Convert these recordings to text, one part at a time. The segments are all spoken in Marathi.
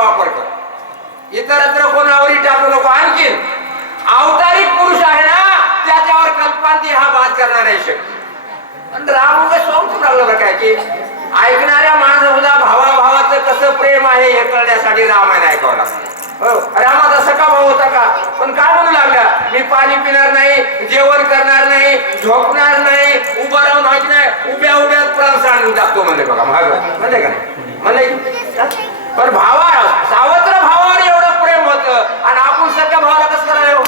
शब्दाचा वापर कर. इतरत्र कोणावरही टाकू नको. आणखीन अवतारिक पुरुष आहे ना त्याच्यावर कल्पांती हा बात करणार आहे शक्ती पण राम उगा लागलं बरं काय की ऐकणाऱ्या माणसाला भावाभावाचं कसं प्रेम आहे हे कळण्यासाठी रामायण ऐकावं लागतं. हो रामाचा सखा भाऊ होता का? पण काय म्हणू लागला? मी पाणी पिणार नाही जेवण करणार नाही झोपणार नाही उभं राहून नाही उभ्या उभ्या प्राण सांडून टाकतो म्हणजे बघा. महाग म्हणले का नाही? म्हणजे पण भावा सावत्र भावावर एवढं प्रेम होतं. आणि आपण सगळ्या भावाला कसं करायला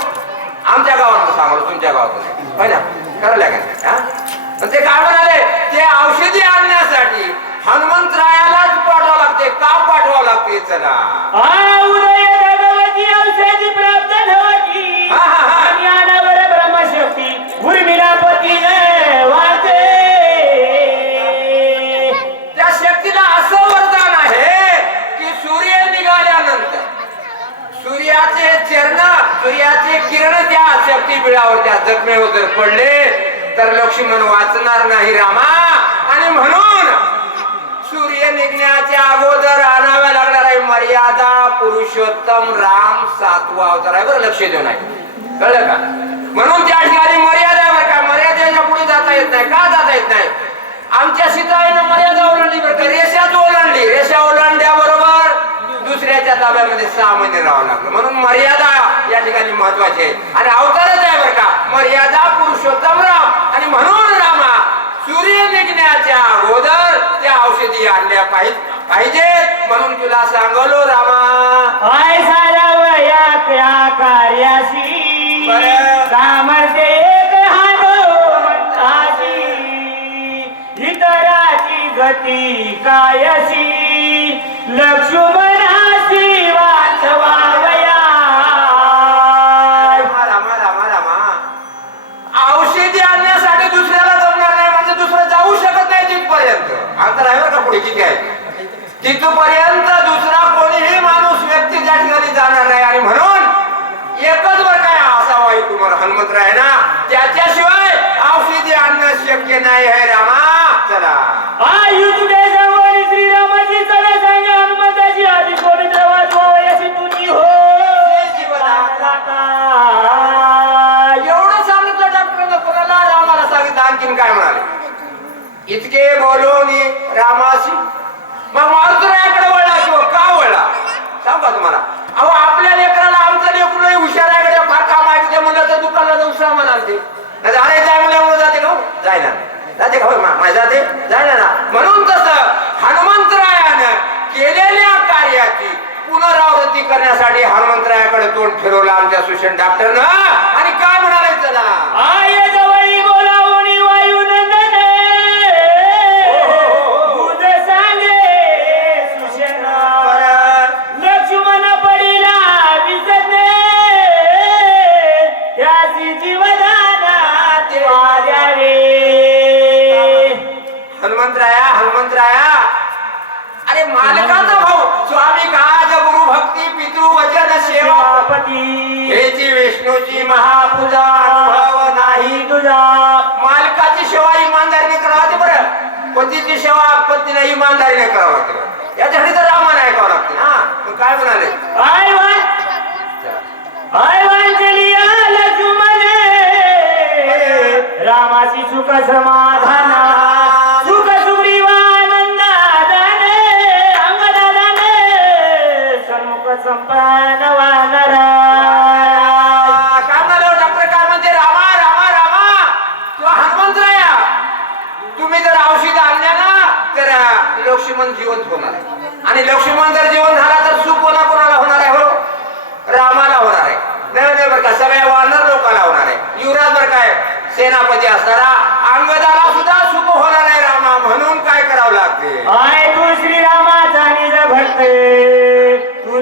आमच्या गावात सांगलो तुमच्या गावात होय करायला का पण ते काय म्हणाले? ते औषधी आणण्यासाठी हनुमंतरायालाच पाठवावं लागते. का पाठवावं लागते? चला. त्या बिळावर त्या जखमेवर जर पडले तर लक्ष्मण वाचणार नाही रामा. आणि म्हणून सूर्य निघण्याच्या अगोदर आणाव्या लागणार आहे मर्यादा पुरुषोत्तम राम सातवा अवतार आहे. बरं लक्ष देऊ नाही कळलं का? म्हणून त्या ठिकाणी मर्यादा आहे बरं का? मर्यादेच्या पुढे जाता येत नाही. का जाता येत नाही? आमच्या सीताईनं मर्यादा ओलांडली बरं का? रेषाच ओलांडली. रेषा ओलांडली. दुसऱ्याच्या ताब्यामध्ये सहा महिने राहावं लागलं. म्हणून मर्यादा या ठिकाणी महत्वाची आहे. आणि अवतारच आहे बरं का. मर्यादा पुरुषोत्तम राम. आणि म्हणून रामा सूर्य निघण्याच्या अगोदर त्या औषधी आणल्या पाहिजे पाहिजेत म्हणून तुला सांगलो रामा. या त्या कार्याशी. सामर्थ्य एक इतराची गती कायशी. लक्ष्मणाची किती आहे. तिथपर्यंत दुसरा कोणीही माणूस व्यक्ती त्या ठिकाणी जाणार नाही. आणि म्हणून एकच वर काय असावा तुम्हाला हनुमंतराय ना त्याच्याशिवाय औषधी आणणं शक्य नाही आहे रामा. चला. श्रीरामाची सांग हनुमंताची आधी कोणी हो. एवढं सांगितलं डॉक्टरनं कोणाला रामाला सांगितलं? आणखीन काय म्हणाले? इतके बोलून रामाशी? मग मारुतरायाकडे वळला किंवा का वळला? सांगा तुम्हाला. अहो आपल्या लेकराला आमचं लेकरू हुशार आहे फार काम आहे त्या मुलाचं तर दुकानला जाऊन सामान आणते. अरे जाय म्हणल्यामुळे जाते का हो? जायना जाते का होय? जाते? जायना ना म्हणून तसं हनुमंतरायानं केलेल्या कार्याची पुनरावृत्ती करण्यासाठी हनुमंतरायाकडे तोंड फिरवलं आमच्या सुशन डॉक्टरनं. आणि काय म्हणाले चला सेवा हेची विष्णूची महापूजा अनुभव नाही तुझा। मालकाची सेवा इमानदारीने करावं बरं. पतीची सेवा पत्नीला इमानदारीने करावं याच्यासाठी तर रामाने ऐकावं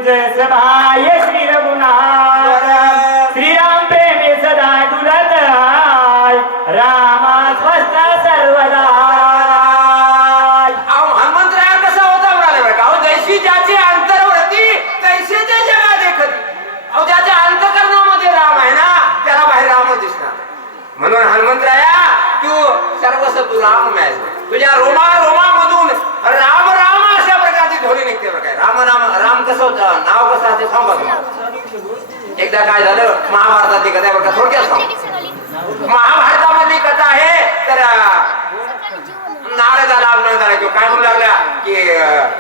तुझ श्री रघुनाथ. सदा रामा स्वस्त सर्वदा. कसा होता हो जैशी अंतर अहो त्याच्या राम आहे ना त्याला बाहेर राम दिसणार म्हणून हनुमंतराया तू सर्वस तू राम तुझ्या रोमा कसं होतं नाव कसं असते सांगा एकदा काय झालं महाभारतातली कथा आहे थोडक्यात सांग. महाभारतामधली कथा आहे तर अं, नारदाला अभिनय झाला. काय म्हणू लागला की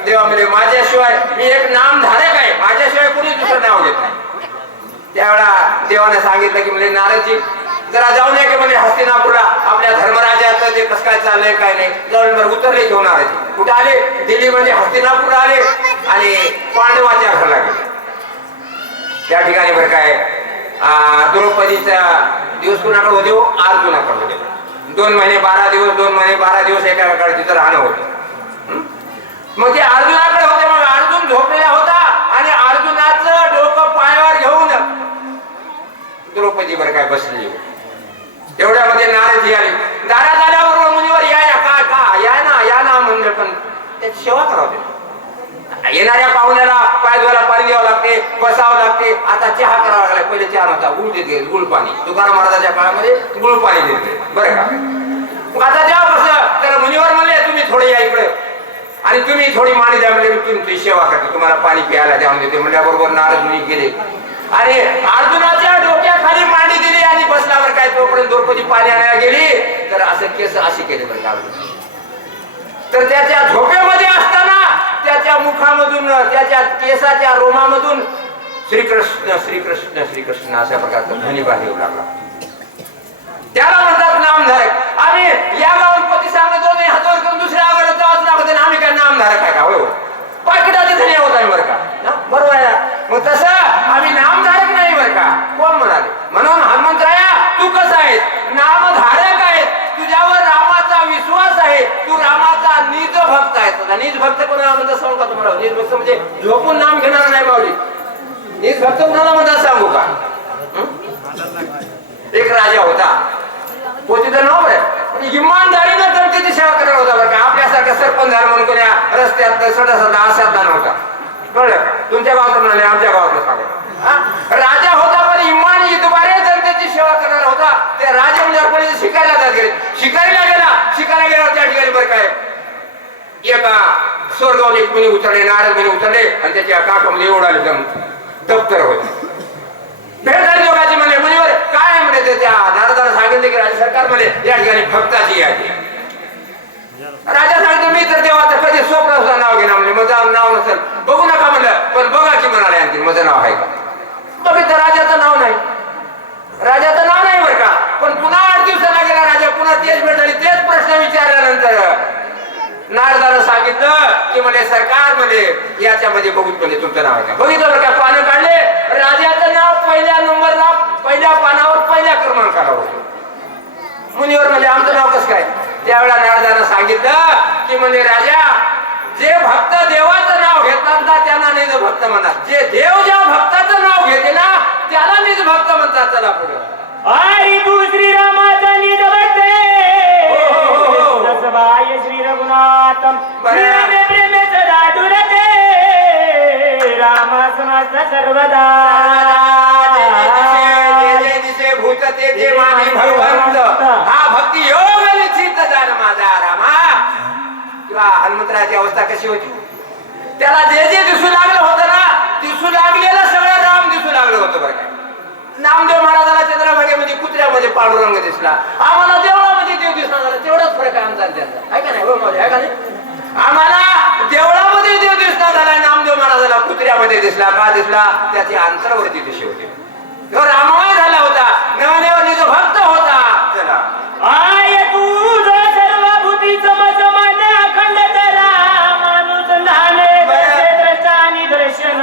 देवा म्हणजे माझ्याशिवाय मी एक नाम धारक आहे. माझ्याशिवाय कुणी दुसरं नाव घेत नाही. त्यावेळा देवाने सांगितलं की म्हणजे नारदजी जरा जाऊन या की म्हणजे हस्तिनापूरला आपल्या धर्मराजाचं जे कसं काय चाललंय काय नाही जाऊन बरं उतरले घेऊन आले कुठे आले? दिल्ली म्हणजे हस्तिनापूरला आले आणि पांडवाच्या घरला गेले. त्या ठिकाणी बरं काय द्रौपदीचा दिवस कुणाकडे होते? हो? अर्जुनाकडे होते. दोन महिने बारा दिवस दोन महिने बारा दिवस एकाकडे तिथं राहणं होतं. मग ते अर्जुनाकडे होते मग अर्जुन झोपलेला होता आणि अर्जुनाचं डोकं पायावर घेऊन द्रौपदी बरं काय बसली. एवढ्यामध्ये नारदजी आले. दारात आल्याबरोबर मुनीवर या या काय का या ना या ना म्हणजे पण त्याची सेवा करावं येणाऱ्या पाहुण्याला पाय धुवायला पाणी द्यावं लागते बसावं लागते. आता चहा करावा लागला पहिले चहा नव्हता. गुळ गेले गुळ पाणी. तुकाराम महाराजाच्या काळामध्ये गुळ पाणी देते बरं का? आता द्या कसं तर मुनीवर म्हणले तुम्ही थोडे या इकडे. आणि तुम्ही थोडी माणी द्या म्हणजे तुमची सेवा करते. तुम्हाला पाणी प्यायला द्या. म्हणजे ते म्हणल्याबरोबर नारद मुनी गेले. अरे अर्जुनाच्या डोक्याखाली मांडी दिली आणि बसल्यावर काय तोपर्यंत द्रौपदी पाणी आणायला गेली? तर असं केस असे केले बरं का तर त्याच्या झोपेमध्ये असताना त्याच्या मुखामधून त्याच्या केसाच्या रोमामधून श्रीकृष्ण श्रीकृष्ण श्रीकृष्ण अशा प्रकारचा ध्वनी बाहेर येऊ लागला. त्याला म्हणतात नामधारक. आम्ही या गावात पती सांगत हातवर करून दुसऱ्या आवडत जावंच लागत आम्ही काय नामधारक आहे का? होय पाकिटाचे धनी होत आहे बरं का? बरोबर आहे ना? मग तसं आम्ही नामधारक नाही बरं का कोण म्हणाले म्हणून हनुमंतराया तू कसा आहेस नामधारक आहेस तुझ्यावर रामाचा विश्वास आहे तू रामाचा निज भक्त आहेस आता निज भक्त कोणाला म्हणतात म्हणजे निर्भक्त म्हणजे झोपून नाम घेणार नाही माऊली. निर्भक्त कुणाला म्हणतात सांगू का? एक राजा होता. पोतीचं नाव आहे इमानदारीनं जनतेची सेवा करणार होता बरं का? आपल्यासारखा सरपंच झाला म्हणून कोण्या रस्त्यात सडा सदा असा नव्हता. कळलं? का तुमच्या गावात म्हणाले आमच्या गावात सांगा. हा? राजा होता पण इमान दुबारे जनतेची सेवा करणार होता. त्या राजा म्हणजे आपण शिकायला जात गेले. शिकायला गेला. शिकायला गेला त्या ठिकाणी बरं काय एका स्वर्गावून एक मुनी उतरले नारद मुनी उतरले आणि त्याच्या काठामध्ये एवढा एकदम दप्तर होते. भेट झाली म्हणले मुलीवर काय म्हणे ते त्या नारदाला सांगितले की राज्य सरकार म्हणे या ठिकाणी भक्ताची यादी आहे. राजा सांगतो मी तर देवाचं कधी स्वप्न सुद्धा नाव घेणार म्हणजे माझं नाव नसेल. बघू नका म्हणलं पण बघा की म्हणाले आणखी माझं नाव आहे का? बघितलं राजाचं नाव नाही. राजाचं नाव नाही बरं का? पण पुन्हा आठ दिवसाला गेला राजा पुन्हा तेच भेट झाली तेच प्रश्न विचारल्यानंतर नारदानं सांगितलं की म्हणजे सरकार म्हणे याच्यामध्ये बघून म्हणजे तुमचं नाव आहे का? बघितलं बरं का पानं काढले. राजाचं नाव पहिल्या नंबरला पहिल्या पानावर पहिल्या क्रमांकाला होतं. मुनीवर म्हणजे आमचं नाव कसं काय? त्यावेळेला नारदानं सांगितलं की म्हणजे राजा जे भक्त देवाचं नाव घेतात ना त्यांना निज भक्त म्हणतात जे देव ज्या भक्ताचं नाव घेते ना त्याला निज भक्त म्हणतात चला पुढे. अरे तू श्रीरामाचा निज भक्त हो. जसबाय श्री प्रेमे सदा दुरते राम समस्त सर्वदा जे जे दिसे भूत ते ते मामी भगवंत हा भक्ती योग निश्चित जाण माझा रामा किंवा हनुमंतराची अवस्था कशी होती त्याला जे जे दिसू लागलं होतं ना दिसू लागलेलं सगळं राम दिसू लागलं होतं बरं काय नामदेव महाराजाला चंद्रभागेमध्ये कुत्र्यामध्ये पांडुरंग दिसला आम्हाला देवळामध्ये देव दिसला झाला तेवढाच फरक आहे आमचा त्यांचा. आहे का नाही? हो आहे का नाही? आम्हाला देवळामध्ये देव दिसला झाला नामदेव महाराजाला कुत्र्यामध्ये दिसला का दिसला? त्याची अंतरावरती दिशी होती. तो राममय झाला होता. नवनेव निज भक्त होता. चला. आय तुझ सर्व भूती समसमान अखंड तरा माणूस नामे दर्शा निदर्शन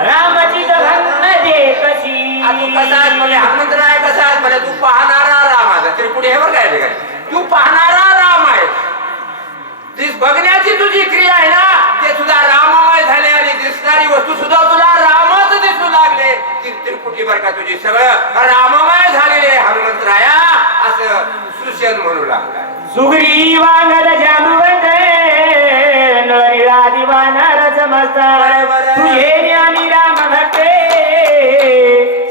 रामाची जगन्न दे कशी? आ, तू कसा आहेस म्हणजे हनुमंतराय कसा आहेस म्हणजे तू पाहणारा आहे त्रिपुडी हे बरं काय ठिकाणी तू पाहणारा राम आहे. दिस बघण्याची तुझी क्रिया आहे ना ते सुद्धा राममय झाले आणि दिसणारी वस्तू सुद्धा तुला रामच दिसू लागले. ती त्रिपुटी बर का तुझी? सगळं राममय झालेले हनुमंतराया असं सुशन म्हणू लागला. सुग्रीवानर जानुवंत नळनिळादी वानर समस्त तुझे ज्ञानी राम भक्ते.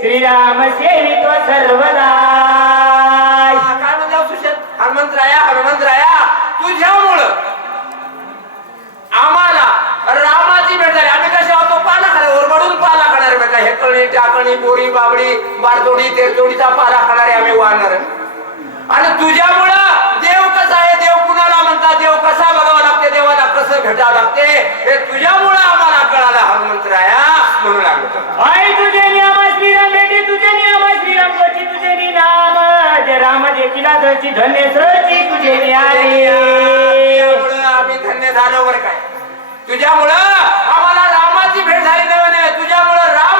श्रीराम सेवित्व सर्वदा. हनुमंतराया हनुमंतराया तुझ्यामुळं आम्हाला रामाची भेट झाली. आम्ही कशा होतो? पाला खाणार ओरबडून पाला खाणार बेटा. हेकळणी टाकणी बोरी बाबडी बारतोडी तेरतोडीचा पाला खाणारे आम्ही वाहणार. आणि तुझ्यामुळं देव कसा आहे? देव कुणाला म्हणता देव कसा भेटावं लागते हे तुझ्यामुळं आम्हाला कळालं हनुमंतराया म्हणू लागलो तुला. आई तुझे नियम श्रीराम बेटी तुझे नियम श्रीराम कोची तुझे नि नाम जय राम देखीला धरची धन्य सरची तुझे न्याय तुझ्यामुळं आम्ही धन्य झालो बरं काय? तुझ्यामुळं आम्हाला रामाची भेट झाली नव्हे तुझ्यामुळं राम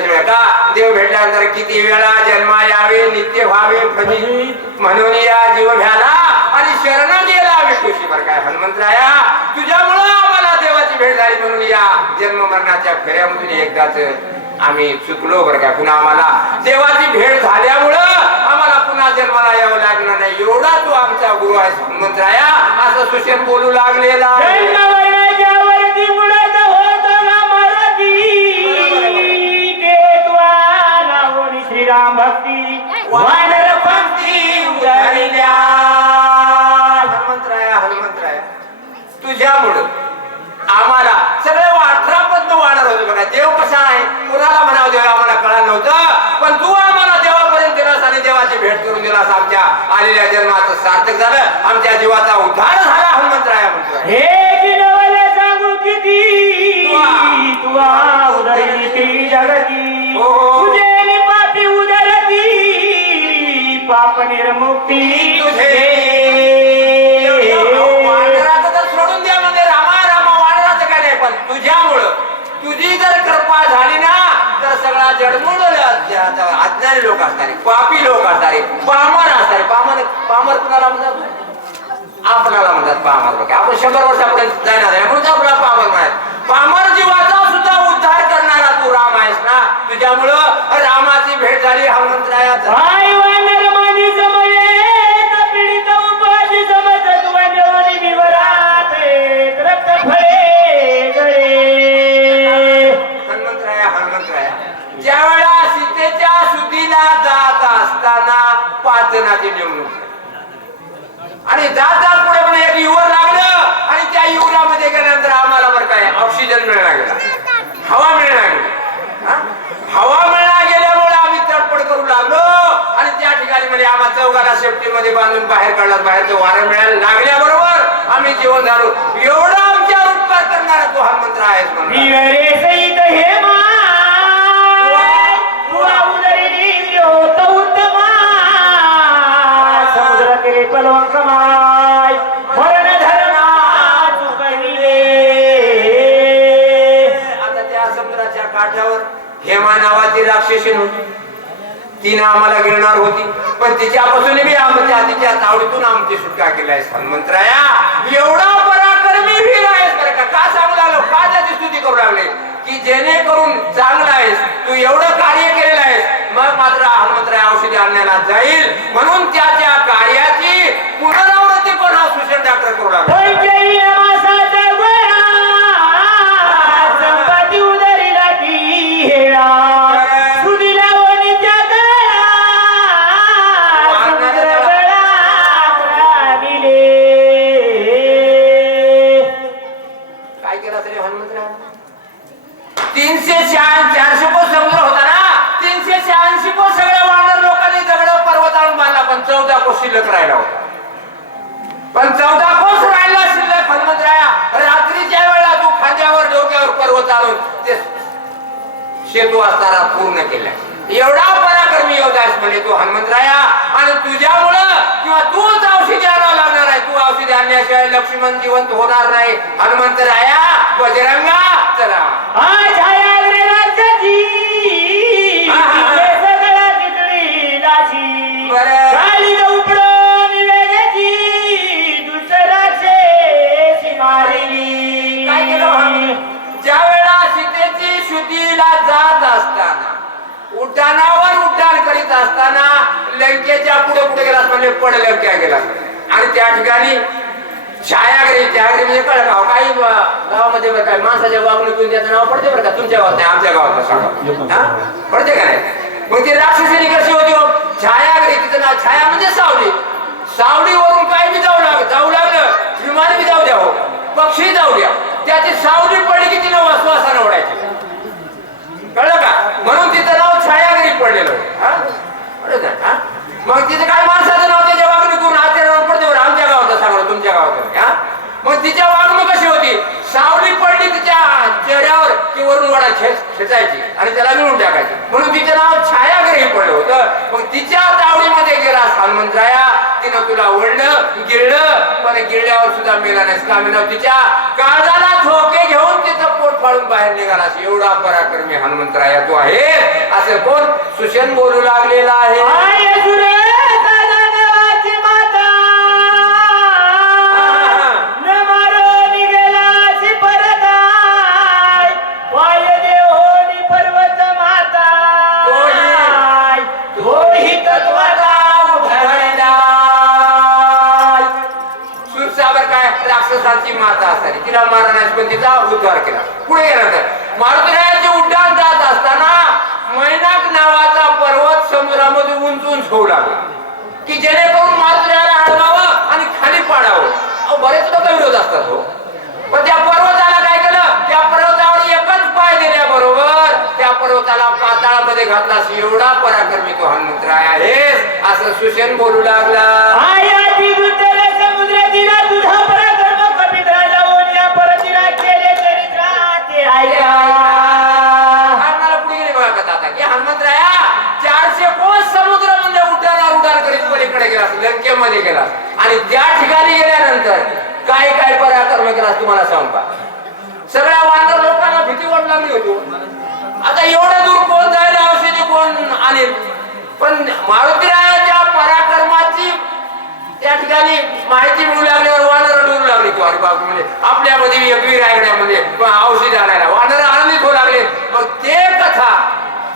फेरा का देव भेटल्यानंतर किती वेळा जन्मा यावे नित्य व्हावे म्हणून या जीव भ्याला आणि शरण गेला विष्णूशी बर काय हनुमंतराया तुझ्यामुळं आम्हाला देवाची भेट झाली म्हणून या जन्म मरणाच्या फेऱ्यामधून एकदाच आम्ही चुकलो बरं काय. पुन्हा आम्हाला देवाची भेट झाल्यामुळं आम्हाला पुन्हा जन्माला यावं लागणार नाही. एवढा तू आमचा गुरु आहे हनुमंतराया. असं सुशेन बोलू लागलेला वानर पंक्ती उधळल्या. हनुमंतराया हनुमंतराया तुझ्यामुळं आम्हाला सगळे अठरा पद्म वाढणार होते बघा. देव कसा आहे? कुणाला म्हणावं देव? आम्हाला कळालं नव्हतं. पण तू आम्हाला देवापर्यंत दिलास आणि देवाची भेट करून दिलास आमच्या आलेल्या जन्माचं सार्थक झालं. आमच्या जीवाचा उद्धार झाला हनुमंतराया म्हणतोय. हे सांगू किती. पाप निर्मुक्ती तुझे. वानराचं तर सोडून द्या म्हणजे रामा रामा वानराचं काय नाही पण तुझ्यामुळं. तुझी जर कृपा झाली ना तर सगळा जडमूळ अज्ञानी लोक असणारे पापी लोक असणारे पामर असणारे. पामर पामर कुणाला म्हणतात? आपणाला म्हणतात पामर बघा आपण शंभर वर्षापर्यंत जाणार आहे म्हणून आपला पामर म्हणायचं पामर जीवाचा सुद्धा उद्धार करणारा तू राम आहेस ना? तुझ्यामुळं रामाची भेट झाली आई पाच नाते निवडून आणि जात जात पुढे पुढे एक युवर लागलं आणि त्या युवरामध्ये गेल्यानंतर आम्हाला बरं काय ऑक्सिजन मिळणार गेला. हवा मिळणार गेली. हवा मिळणार गेल्यामुळे आम्ही तडपड करू लागलो. आणि त्या ठिकाणी म्हणजे आम्हा चौघाला सेफ्टी मध्ये बांधून बाहेर काढला. बाहेरचं वारं मिळायला लागल्याबरोबर आम्ही जेवण झालो. एवढा आमच्या उपकार करणारा तो हा मंत्र म्हणून. समुद्र तेरे मरण धरणा आता त्या समुद्राच्या काठावर हेमा नावाची राक्षसी होती तिनं आम्हाला गिरणार होती. पण तिच्यापासून बी आमच्या तिच्या तावडीतून आमची सुटका केली आहे. हनुमंतराया एवढा पराक्रमी वीर आहेस बरं का? का सांगू लागलो? का त्याची स्तुती करू लागले? की जेणेकरून चांगला आहेस तू एवढं कार्य केलेलं आहेस मग मात्र हनुमंतराय औषधी आणण्याला जाईल. म्हणून त्याच्या कार्याची पुनरावृत्ती पण हा सुशेन डॉक्टर करू लागला पंचही मासाचा गोळा संपत्ती उदरीला ती हेळा सुनीला वनीच्या गळा समुद्र गळा मिले काय केलं तरी हनुमंतराव तीनशे शहा- चारशे को समुद्र होता ना? तीनशे शहाऐंशी को सगळ्या वानर लोकांनी दगड पर्वत आणून बांधला पण चौदा को शिल्लक राहिला होता पण चौदा कोस राहिला रात्रीच्या वेळेला तू खांद्यावर डोक्यावर पर्वत चालून ते शेतू असताना पूर्ण केला. एवढा पराक्रमी योगास म्हणे तू हनुमंतराया. आणि तुझ्यामुळं किंवा तूच औषधी आणावं लागणार आहे. तू औषधी आणल्याशिवाय लक्ष्मण जिवंत होणार नाही. हनुमंतराया बजरंगा चला. आज शुद्धीला जात असताना उड्डाणावर उड्डाण करीत असताना लंकेच्या पुढे पुढे गेला म्हणजे पड लंक्या गेला. आणि त्या ठिकाणी छायाग्री छायाग्री म्हणजे कळ गाव काही गावामध्ये बरं काय माणसाच्या वागणुकीतून त्याचं नाव पडते बरं का? तुमच्या गावात नाही आमच्या गावात सांगा. हा? पडते का नाही? मग ती राक्षसीने कशी होती हो? छायाग्री तिचं नाव छाया म्हणजे सावली. सावलीवरून काय बी जाऊ लागलं जाऊ लागलं विमान बी जाऊ द्या हो. पक्षी जाऊ द्या. त्याची सावली पडली की तिनं वासवासानं ओढायची. कळलं का? म्हणून तिचं नाव छायागिरी पडलेलं हा? मग तिथे काय माणसाचं नाव त्याच्या वागणुकीतून आचरणावर पडते आमच्या गावात सांगलं तुमच्या गावात मग तिच्या सावली पडली तिच्या चेहऱ्यावर की वरून वडा खेच खेचायची आणि त्याला मिळून टाकायची. म्हणून तिचं नाव छायाग्रही पडलं होतं. मग तिच्या तावडीमध्ये गेला हनुमंतराया तिनं तुला ओढलं गिळलं. पण गिळल्यावर सुद्धा मेला नाही का तिच्या. काळजाला झोके घेऊन तिचं पोट फाडून बाहेर निघाला. एवढा पराक्रमी हनुमंतराया तू आहे. असे कोण सुशन बोलू लागलेला आहे. तिला मारण्यास पण तिचा उद्धार केला. पुढे गेल्यानंतर मारुतीरायाचे उड्डाण जात असताना मैनाक नावाचा पर्वत समुद्रामध्ये उंच उंच होऊ लागला. की जेणेकरून मारुतीरायाला अडवावं आणि खाली पाडावं. बरेच लोक विरोध असतात हो. पण त्या पर्वताला काय केलं? त्या पर्वतावर एकच पाय दिल्याबरोबर त्या पर्वताला पाताळामध्ये घातला एवढा पराक्रमी तो हनुमंतराय आहे असं सुशेन बोलू लागला. पुढे गेले बघा कथा आता की हनुमंतराया चारशे कोण समुद्र म्हणजे उड्डाणार उड्डाण करीत पलीकडे गेला लंकेमध्ये गेला आणि त्या ठिकाणी गेल्यानंतर काय काय पराक्रम केला तुम्हाला सांग पा सगळ्या वानर लोकांना भीती वाटू लागली होती. आता एवढ्या दूर कोण जाईल औषधी कोण आणि पण मारुतीरायाच्या पराक्रमाची त्या ठिकाणी माहिती मिळू लागल्यावर वानर लागली अरे बाप म्हणजे आपल्यामध्ये एक वीर रायगड्यामध्ये औषध आणायला. वानर आनंदित होऊ लागले. मग ते कथा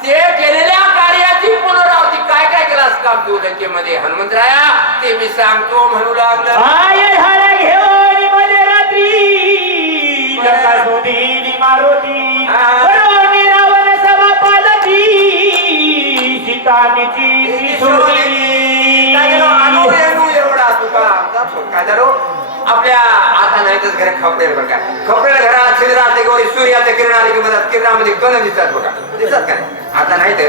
ते केलेल्या कार्याची पुनरावृत्ती काय काय केलं असं काम तू लंकेमध्ये हनुमंतराया ते मी सांगतो म्हणू लागलं. मारुती. हा. आता नाही तर घरी खपरेल बघा खपरेल घरात छिद्र असते गौरी सूर्याचे किरण आले की मधात किरणामध्ये कण दिसतात बघा। दिसतात का नाही? आता नाही तर?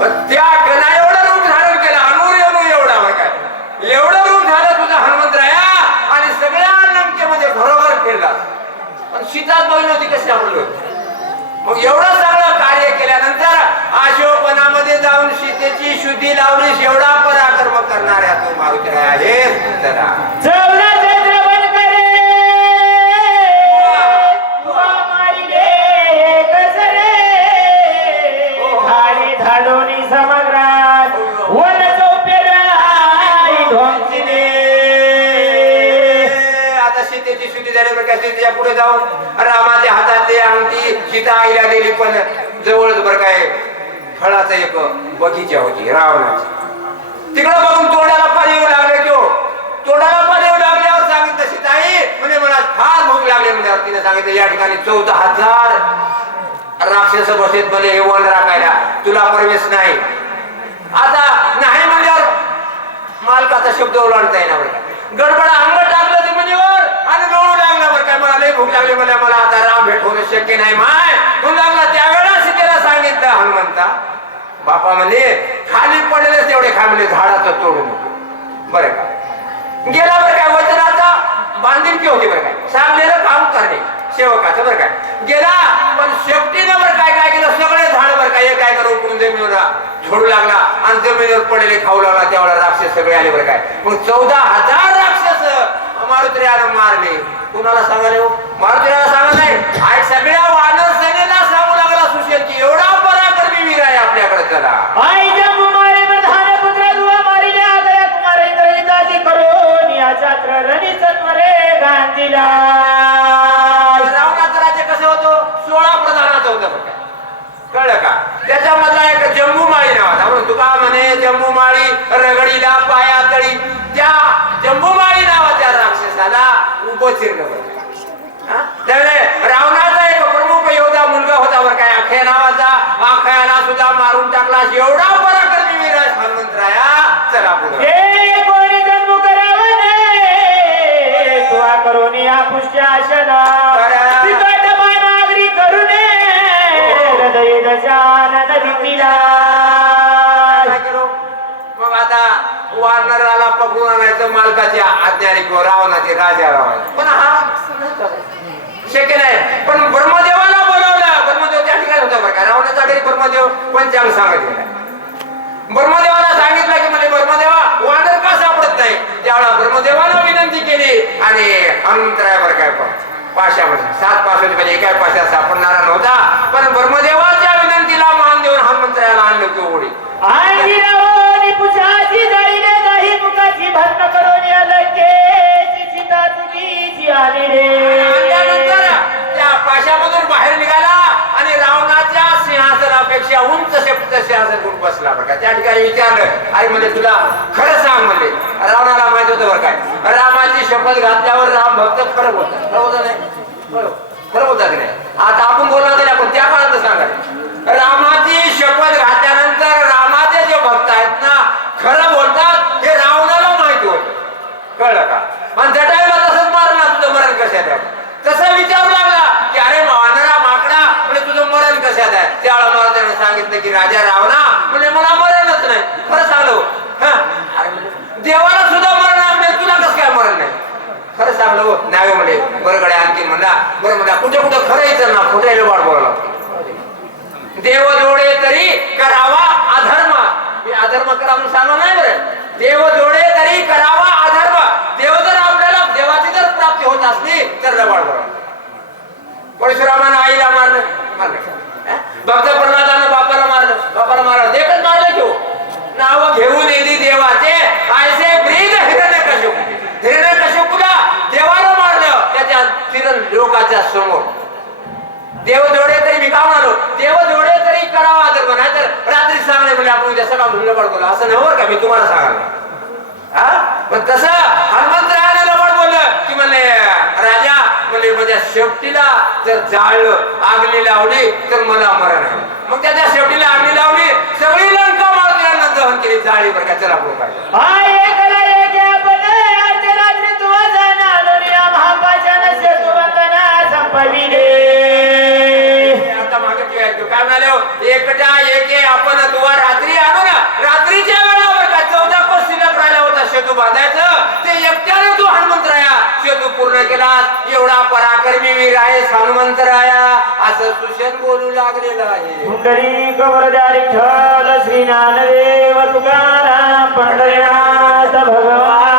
पण त्या कणा एवढं रूप धारण केलं अनु रेणू एवढा बघा एवढं रूप झालं तुझा हनुमंतराया आणि सगळ्या लंकेमध्ये घरोघर फिरला. पण शीतात बहीण होती कशी आपण मग एवढं सगळं कार्य केल्यानंतर आशोपणामध्ये जाऊन सीतेची शुद्धी लावलीस एवढा पराक्रम करणाऱ्या तू मारुतीराय आहेस पुढे जाऊन रामाच्या हातातली अंगठी सीता आईला दिली पण जवळच बरं काय फळाचा एक बगीचा होती रावणाची. तिकडं बघून तोंडाला पाणी येऊ लागले तो. तोंडाला पाणी येऊ लागल्यावर सांगितलं सीताई म्हणजे मला फार भूक लागली. म्हणजे तिने सांगितलं या ठिकाणी चौदा हजार राक्षस बसेत म्हणे हे वन राखायला. तुला प्रवेश नाही. आता नाही म्हणजे मालकाचा शब्द ओलांडता येणार गडबड अंग टाकलं ते म्हणजे बरं भूक लागली बोला मला आता राम भेट होणं शक्य नाही माय. म्हणून लागला त्यावेळेला सीतेला सांगितलं हनुमंता बापा म्हणजे खाली पडलेले तेवढे खा म्हणजे झाडाचं तोडून नको. बरं का? गेला बरं काय वचनाचा? बांधिलकी होती बरं काय सांगलेलं काम करणे सेवकाचं बरं काय गेला पण शेपटीनं बरं काय काय केलं? सगळे झाड बरं काय काय करू उकडून जमिनीवर झोडू लागला आणि जमिनीवर पडलेले खाऊ लागला त्यावेळेला राक्षस सगळे आले बरं काय? मग चौदा हजार राक्षस मारुतीरायानं मारले कुणाला सांगाले हो? मारुतीरायाला सांगा नाही. आज सगळ्या वानर सेनेला सांगू लागला सुशेलची एवढा पराक्रमी वीर आहे आपल्याकडे गांधीला. रावणाचं राज्य कसं होतं? सोळा प्रधानाचं होतं. कळलं का? त्याच्यामधला एक जम्बू माळी नावाचा म्हणून तुका रगडीला पायातळी त्या जंबुमाळी नावाच्या राक्षसाला उभं चिरलं बरं हा? त्यावेळेस रावणाचा एक प्रमुख योद्धा मुलगा होता बरं काय अक्षय नावाचा. अक्षयाला सुद्धा मारून टाकला. एवढा पराक्रमी वीर आहे हनुमंतराया चला पुढे. जन्म करोनी हा पुष्याशन बरं. पकडून आणायचं मालकाच्या आज्ञाने किंवा रावणाचे राजा रावण पण हा शक्य नाही. पण ब्रह्मदेवाला बोलवलं. ब्रह्मदेव त्या ठिकाणी होता बरं का? रावणाच्या घरी ब्रह्मदेव पंचांग सांगितलेला ब्रह्मदेवाला सांगितलं की म्हणजे ब्रह्मदेवा वानर का सापडत नाही? त्यावेळा ब्रह्मदेवाला विनंती केली आणि हनुमंतरायावर काय पण पाशामध्ये. सात पाशामध्ये म्हणजे एका पाशात सापडणारा नव्हता. पण ब्रह्मदेवाच्या विनंतीला मान देऊन हनुमंतरायाला आणलं की ओढी आंगिरावनी पुछाची जाईले मुखाची भस्म करोनी अलकेची चिता तुझीची आली त्यानंतर त्या पाशामधून बाहेर निघाला आणि रावणाच्या सिंहासनापेक्षा उंच शेपट सिंहासन घेऊन बसला बरं का? त्या ठिकाणी विचारलं आई म्हणजे तुला खरं सांग म्हणले रावणाला माहीत होतं बरं काय? रामाची शपथ घातल्यावर राम भक्त खरं बोलतात खरं बोलत नाही? खरं बोलतात की नाही? आता आपण बोलणार नाही आपण त्या काळात सांगा रामाची शपथ घात रामाचे जे भक्त आहेत ना खरं बोलतात हे रावणाला माहिती होतं कळलं का? आणि जटायूला तसंच मारला तुझं मरण कशात आहे तसा विचारू लागला की अरे वानरा माकडा म्हणजे तुझं मरण कशात आहे? त्यावेळेला मला त्याने सांगितलं की राजा रावणा म्हणजे मला मरणच नाही. खरं सांगलो देवाला सुद्धा मरण नाही तुला कसं काय मरण नाही? खरं सांगलो हो. नाही हो म्हणजे बरं गड्या आणखी म्हणला बरं म्हणला कुठे कुठं खरं यायचं ना कुठे वाट बोलावं देव जोडे तरी करावा अधर्म. अधर्म करा म्हणून सांगणार नाही बरं. देव जोडे तरी करावा अधर्म देव जर आपल्याला देवाची जर प्राप्ती होत असली तर लबाड परशुरामानं आईला मारलं. मारलं. भक्त प्रल्हादानं बापाला मारलं. बापाला मारलं. देखच मारलं हो. घेऊ नाव घेऊन येते देवाचे. आयसे ब्रीद हिरण्य कशुक हिरण्य कशुकला देवाला मारलं. त्याच्या किरण लोकाच्या समोर. देव जोडे तरी मी का देव जोडे तरी करावा आदर म्हणा. तर रात्री सांगणे म्हणजे आपण उद्या सकाळ धुंड पडतो असं नाही बरं का मी तुम्हाला सांगाल हा? पण कसं हनुमंतरायाने लवड बोललं की म्हणले राजा म्हणजे माझ्या शेपटीला जर जाळलं आगली लावली तर मला मरण आहे. मग त्याच्या शेपटीला आगली लावली सगळी लंका मारुतीला दहन केली जाळी बरं का चला आता मागे तू ऐकतो काय म्हणाले हो? एकटा एके आपण दुवा रात्री आणू ना रात्रीच्या वेळावर का चौदा कोस शिल्लक राहिला होता शेतू बांधायचं. हनुमंतराया शेतू पूर्ण केला एवढा पराक्रमी वीर आहे हनुमंतराया असं सुशन बोलू लागलेलं आहे. कुंडली कमरदार विठ्ठल श्री नानदेव तुकाराम पंढरीनाथ भगवान